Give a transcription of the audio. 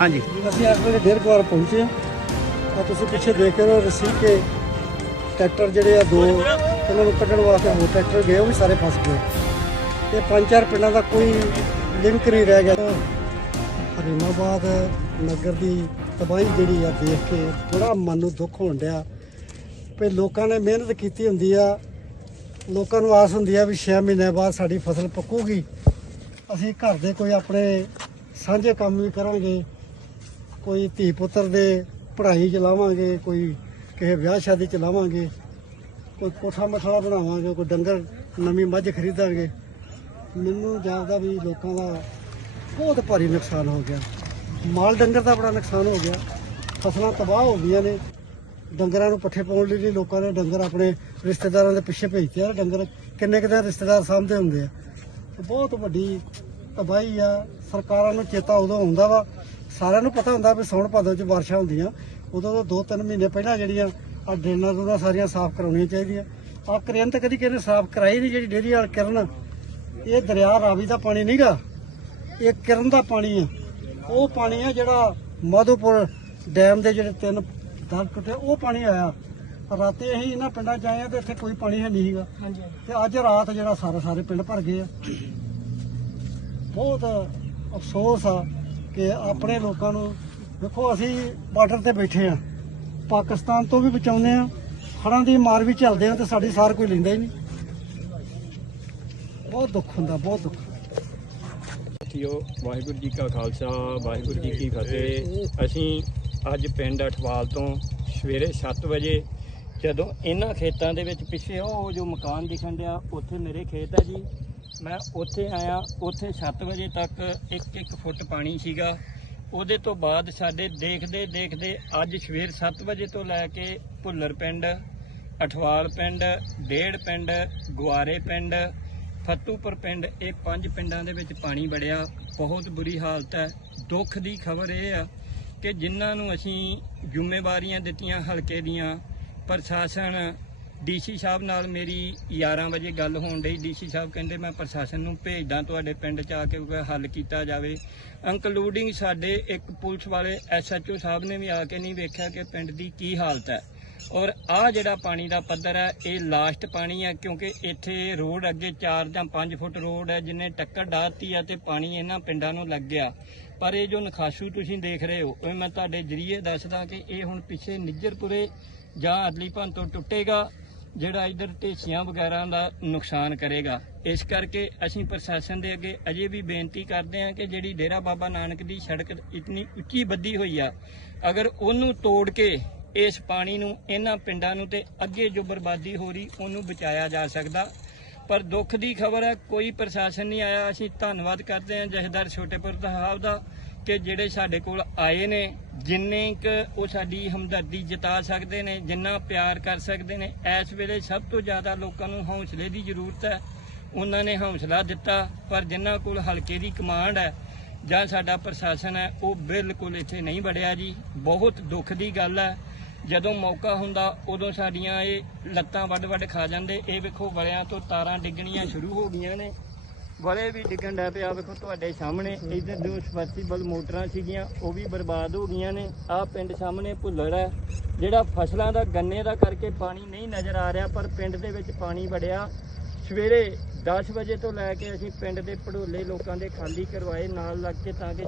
ਹਾਂਜੀ। ਅਸੀਂ ਇਸ ਵੇਲੇ ਡੇਢ ਕੁ ਪਹੁੰਚੇ ਹਾਂ। ਤਾਂ ਤੁਸੀਂ ਪਿੱਛੇ ਦੇਖ ਰਹੇ ਹੋ ਰਸੀ ਕੇ ਟਰੈਕਟਰ ਜਿਹੜੇ ਆ ਦੋ, ਇਹਨਾਂ ਨੂੰ ਕੱਢਣ ਵਾਸਤੇ ਹੋਰ ਟਰੈਕਟਰ ਗਏ, ਉਹ ਵੀ ਸਾਰੇ ਫਸ ਗਏ। ਤੇ ਪੰਜ ਚਾਰ ਪਿੰਡਾਂ ਦਾ ਕੋਈ ਲਿੰਕ ਨਹੀਂ ਰਹਿ ਗਿਆ। ਹਰੀਮਾਬਾਦ ਨਗਰ ਦੀ ਤਬਾਹੀ ਜਿਹੜੀ ਆ ਦੇਖ ਕੇ ਬੜਾ ਮਨ ਨੂੰ ਦੁੱਖ ਹੋਣ ਡਿਆ। ਵੀ ਲੋਕਾਂ ਨੇ ਮਿਹਨਤ ਕੀਤੀ ਹੁੰਦੀ ਆ। ਲੋਕਾਂ ਨੂੰ ਆਸ ਹੁੰਦੀ ਆ ਵੀ 6 ਮਹੀਨੇ ਬਾਅਦ ਸਾਡੀ ਫਸਲ ਪੱਕੂਗੀ। ਅਸੀਂ ਘਰ ਦੇ ਕੋਈ ਆਪਣੇ ਸਾਂਝੇ ਕੰਮ ਵੀ ਕਰਾਂਗੇ। ਕੋਈ ਧੀ ਪੁੱਤਰ ਦੇ ਪੜ੍ਹਾਈ ਚਲਾਵਾਂਗੇ, ਕੋਈ ਕਿਸੇ ਵਿਆਹ ਸ਼ਾਦੀ ਚਲਾਵਾਂਗੇ, ਕੋਈ ਕੋਠਾ ਮਠਾਲਾ ਬਣਾਵਾਂਗੇ, ਕੋਈ ਡੰਗਰ ਨਵੀਂ ਮੱਝ ਖਰੀਦਾਂਗੇ। ਮੈਨੂੰ ਜਾਪਦਾ ਵੀ ਲੋਕਾਂ ਦਾ ਬਹੁਤ ਭਾਰੀ ਨੁਕਸਾਨ ਹੋ ਗਿਆ। ਮਾਲ ਡੰਗਰ ਦਾ ਬੜਾ ਨੁਕਸਾਨ ਹੋ ਗਿਆ। ਫਸਲਾਂ ਤਬਾਹ ਹੋ ਗਈਆਂ ਨੇ। ਡੰਗਰਾਂ ਨੂੰ ਪੱਠੇ ਪਾਉਣ ਲਈ ਲੋਕਾਂ ਨੇ ਡੰਗਰ ਆਪਣੇ ਰਿਸ਼ਤੇਦਾਰਾਂ ਦੇ ਪਿੱਛੇ ਭੇਜਤੇ ਆ। ਡੰਗਰ ਕਿੰਨੇ ਕਿਤੇ ਰਿਸ਼ਤੇਦਾਰ ਸਾਂਭਦੇ ਹੁੰਦੇ ਆ। ਬਹੁਤ ਵੱਡੀ ਤਬਾਹੀ ਆ। ਸਰਕਾਰਾਂ ਨੂੰ ਚੇਤਾ ਉਦੋਂ ਆਉਂਦਾ ਵਾ ਸਾਰਿਆਂ ਨੂੰ ਪਤਾ ਹੁੰਦਾ ਵੀ ਸੌਣ ਭਾਦੋ ਚ ਬਾਰਿਸ਼ਾਂ ਹੁੰਦੀਆਂ। ਉਦੋਂ ਤੋਂ ਦੋ ਤਿੰਨ ਮਹੀਨੇ ਪਹਿਲਾਂ ਜਿਹੜੀਆਂ ਆ ਡਰੇਨਾਂ ਡਰੂਨਾਂ ਸਾਰੀਆਂ ਸਾਫ਼ ਕਰਾਉਣੀਆਂ ਚਾਹੀਦੀਆਂ। ਆ ਕਰੇਨ ਤਾਂ ਕਦੀ ਕਿਸੇ ਨੇ ਸਾਫ਼ ਕਰਾਈ ਨਹੀਂ ਜਿਹੜੀ ਡੇਰੀ ਵਾਲ ਕਿਰਨ ਇਹ ਦਰਿਆ ਰਾਵੀ ਦਾ ਪਾਣੀ ਨਹੀਂਗਾ ਇਹ ਕਿਰਨ ਦਾ ਪਾਣੀ ਆ। ਉਹ ਪਾਣੀ ਆ ਜਿਹੜਾ ਮਾਧੋਪੁਰ ਡੈਮ ਦੇ ਜਿਹੜੇ ਤਿੰਨ ਦਸ ਟੁੱਟੇ ਉਹ ਪਾਣੀ ਆਇਆ। ਰਾਤੇ ਅਸੀਂ ਇਹਨਾਂ ਪਿੰਡਾਂ ਚ ਆਏ ਆ ਤੇ ਇੱਥੇ ਕੋਈ ਪਾਣੀ ਹੈ ਨਹੀਂ ਸੀਗਾ। ਤੇ ਅੱਜ ਰਾਤ ਜਿਹੜਾ ਸਾਰੇ ਸਾਰੇ ਪਿੰਡ ਭਰ ਗਏ ਆ। ਬਹੁਤ ਅਫਸੋਸ ਆ ਕਿ ਆਪਣੇ ਲੋਕਾਂ ਨੂੰ, ਦੇਖੋ ਅਸੀਂ ਬਾਰਡਰ ਤੇ ਬੈਠੇ ਆ ਪਾਕਿਸਤਾਨ ਤੋਂ ਵੀ ਬਚਾਉਂਦੇ ਆ ਹੜਾਂ ਦੀ ਮਾਰ ਵੀ ਚੱਲਦੇ ਆ ਤੇ ਸਾਡੀ ਸਾਰ ਕੋਈ ਲੈਂਦਾ ਹੀ ਨਹੀਂ। ਬਹੁਤ ਦੁੱਖ ਹੁੰਦਾ, ਬਹੁਤ ਦੁੱਖ। ਸਾਥੀਓ, ਵਾਹਿਗੁਰੂ ਜੀ ਕਾ ਖਾਲਸਾ, ਵਾਹਿਗੁਰੂ ਜੀ ਕੀ ਫਤਿਹ। ਅਸੀਂ ਅੱਜ ਪਿੰਡ ਅਠਵਾਲ ਤੋਂ ਸਵੇਰੇ 7 ਵਜੇ ਜਦੋਂ ਇਹਨਾਂ ਖੇਤਾਂ ਦੇ ਵਿੱਚ ਪਿੱਛੇ ਉਹ ਜੋ ਮਕਾਨ ਦਿਖਣ ਡਿਆ, ਉੱਥੇ ਮੇਰੇ ਖੇਤ ਹੈ ਜੀ। ਮੈਂ ਉੱਥੇ ਆਇਆ, ਉੱਥੇ 7 ਵਜੇ ਤੱਕ 1-1 ਫੁੱਟ ਪਾਣੀ ਸੀਗਾ। ਉਹਦੇ ਤੋਂ ਬਾਅਦ ਸਾਡੇ ਦੇਖਦੇ ਦੇਖਦੇ ਅੱਜ ਸਵੇਰ 7 ਵਜੇ ਤੋਂ ਲੈ ਕੇ ਭੁੱਲਰ ਪਿੰਡ, ਅਠਵਾਲ ਪਿੰਡ, ਡੇੜ ਪਿੰਡ, ਗੁਆਰੇ ਪਿੰਡ, ਫੱਤੂਪੁਰ ਪਿੰਡ, ਇਹ ਪੰਜ ਪਿੰਡਾਂ ਦੇ ਵਿੱਚ ਪਾਣੀ ਵੜਿਆ। ਬਹੁਤ ਬੁਰੀ ਹਾਲਤ ਹੈ। ਦੁੱਖ ਦੀ ਖਬਰ ਇਹ ਆ ਕਿ ਜਿਨ੍ਹਾਂ ਨੂੰ ਅਸੀਂ ਜ਼ਿੰਮੇਵਾਰੀਆਂ ਦਿੱਤੀਆਂ ਹਲਕੇ ਦੀਆਂ ਪ੍ਰਸ਼ਾਸਨ ਡੀਸੀ ਸਾਹਿਬ ਨਾਲ ਮੇਰੀ 11 ਵਜੇ ਗੱਲ ਹੋਣ ਡਈ। ਡੀਸੀ ਸਾਹਿਬ ਕਹਿੰਦੇ, ਮੈਂ ਪ੍ਰਸ਼ਾਸਨ ਨੂੰ ਭੇਜਦਾ ਤੁਹਾਡੇ ਪਿੰਡ ਚ ਆ ਕੇ ਉਹਦਾ ਹੱਲ ਕੀਤਾ ਜਾਵੇ। ਇਨਕਲੂਡਿੰਗ ਸਾਡੇ ਇੱਕ ਪੁਲਿਸ ਵਾਲੇ ਐਸਐਚਓ ਸਾਹਿਬ ਨੇ ਵੀ ਆ ਕੇ ਨਹੀਂ ਵੇਖਿਆ ਕਿ ਪਿੰਡ ਦੀ ਕੀ ਹਾਲਤ ਹੈ। ਔਰ ਆ ਜਿਹੜਾ ਪਾਣੀ ਦਾ ਪੱਧਰ ਹੈ, ਇਹ ਲਾਸਟ ਪਾਣੀ ਹੈ, ਕਿਉਂਕਿ ਇੱਥੇ ਰੋਡ ਅੱਗੇ 4 ਜਾਂ 5 ਫੁੱਟ ਰੋਡ ਹੈ, ਜਿੰਨੇ ਟੱਕਰ ਡਾਤੀ ਆ ਤੇ ਪਾਣੀ ਇਹਨਾਂ ਪਿੰਡਾਂ ਨੂੰ ਲੱਗ ਗਿਆ। ਪਰ ਇਹ ਜੋ ਨਖਾਸ਼ੂ ਤੁਸੀਂ ਦੇਖ ਰਹੇ ਹੋ, ਇਹ ਮੈਂ ਤੁਹਾਡੇ ਜਰੀਏ ਦੱਸਦਾ ਕਿ ਇਹ ਹੁਣ ਪਿੱਛੇ ਨਿੱਜਰਪੁਰੇ ਜਾਂ ਅਦਲੀ ਭੰਨ ਤੋਂ ਟੁੱਟੇਗਾ, ਜਿਹੜਾ ਇਧਰ ਢੇਸੀਆਂ ਵਗੈਰਾ ਦਾ ਨੁਕਸਾਨ ਕਰੇਗਾ। ਇਸ ਕਰਕੇ ਅਸੀਂ ਪ੍ਰਸ਼ਾਸਨ ਦੇ ਅੱਗੇ ਅਜੇ ਵੀ ਬੇਨਤੀ ਕਰਦੇ ਹਾਂ ਕਿ ਜਿਹੜੀ ਡੇਰਾ ਬਾਬਾ ਨਾਨਕ ਦੀ ਸੜਕ ਇਤਨੀ ਉੱਚੀ ਬੱਦੀ ਹੋਈ ਆ, ਅਗਰ ਉਹਨੂੰ ਤੋੜ ਕੇ ਇਸ ਪਾਣੀ ਨੂੰ ਇਹਨਾਂ ਪਿੰਡਾਂ ਨੂੰ ਤੇ ਅੱਗੇ ਜੋ ਬਰਬਾਦੀ ਹੋ ਰਹੀ, ਉਹਨੂੰ ਬਚਾਇਆ ਜਾ ਸਕਦਾ। ਪਰ ਦੁੱਖ ਦੀ ਖਬਰ ਹੈ ਕੋਈ ਪ੍ਰਸ਼ਾਸਨ ਨਹੀਂ ਆਇਆ। ਅਸੀਂ ਧੰਨਵਾਦ ਕਰਦੇ ਹਾਂ ਜਥੇਦਾਰ ਛੋਟੇਪੁਰ ਸਾਹਿਬ ਦਾ। ਕਿ ਜਿਹੜੇ ਸਾਡੇ ਕੋਲ ਆਏ ਨੇ, ਜਿੰਨੇ ਕ ਉਹ ਸਾਡੀ ਹਮਦਰਦੀ ਜਤਾ ਸਕਦੇ ਨੇ, ਜਿੰਨਾ ਪਿਆਰ ਕਰ ਸਕਦੇ ਨੇ, ਇਸ ਵੇਲੇ ਸਭ ਤੋਂ ਜ਼ਿਆਦਾ ਲੋਕਾਂ ਨੂੰ ਹੌਸਲੇ ਦੀ ਜ਼ਰੂਰਤ ਹੈ। ਉਹਨਾਂ ਨੇ ਹੌਸਲਾ ਦਿੱਤਾ, ਪਰ ਜਿਨ੍ਹਾਂ ਕੋਲ ਹਲਕੇ ਦੀ ਕਮਾਂਡ ਹੈ ਜਾਂ ਸਾਡਾ ਪ੍ਰਸ਼ਾਸਨ ਹੈ, ਉਹ ਬਿਲਕੁਲ ਇੱਥੇ ਨਹੀਂ ਵੜਿਆ ਜੀ। ਬਹੁਤ ਦੁੱਖ ਦੀ ਗੱਲ ਹੈ। ਜਦੋਂ ਮੌਕਾ ਹੁੰਦਾ, ਉਦੋਂ ਸਾਡੀਆਂ ਇਹ ਲੱਤਾਂ ਵੱਡ ਵੱਡ ਖਾ ਜਾਂਦੇ। ਇਹ ਵੇਖੋ, ਵਲਿਆਂ ਤੋਂ ਤਾਰਾਂ ਡਿੱਗਣੀਆਂ ਸ਼ੁਰੂ ਹੋ ਗਈਆਂ ਨੇ। ਵਲੇ ਵੀ ਡਿੱਗਣ ਡੈ ਪਿਆ, ਵੇਖੋ ਤੁਹਾਡੇ ਸਾਹਮਣੇ। ਇਧਰ ਜੋ ਸਪਰਸੀਬਲ ਮੋਟਰਾਂ ਸੀਗੀਆਂ, ਉਹ ਵੀ ਬਰਬਾਦ ਹੋ ਗਈਆਂ ਨੇ। ਆਹ ਪਿੰਡ ਸਾਹਮਣੇ ਭੁੱਲੜ ਹੈ, ਜਿਹੜਾ ਫਸਲਾਂ ਦਾ, ਗੰਨੇ ਦਾ ਕਰਕੇ ਪਾਣੀ ਨਹੀਂ ਨਜ਼ਰ ਆ ਰਿਹਾ, ਪਰ ਪਿੰਡ ਦੇ ਵਿੱਚ ਪਾਣੀ ਵੜਿਆ। ਸਵੇਰੇ 10 ਵਜੇ ਤੋਂ ਲੈ ਕੇ ਅਸੀਂ ਪਿੰਡ ਦੇ ਪੜੋਲੇ ਲੋਕਾਂ ਦੇ ਖਾਲੀ ਕਰਵਾਏ ਨਾਲ ਲੱਗ ਕੇ ਤਾਂ ਕਿ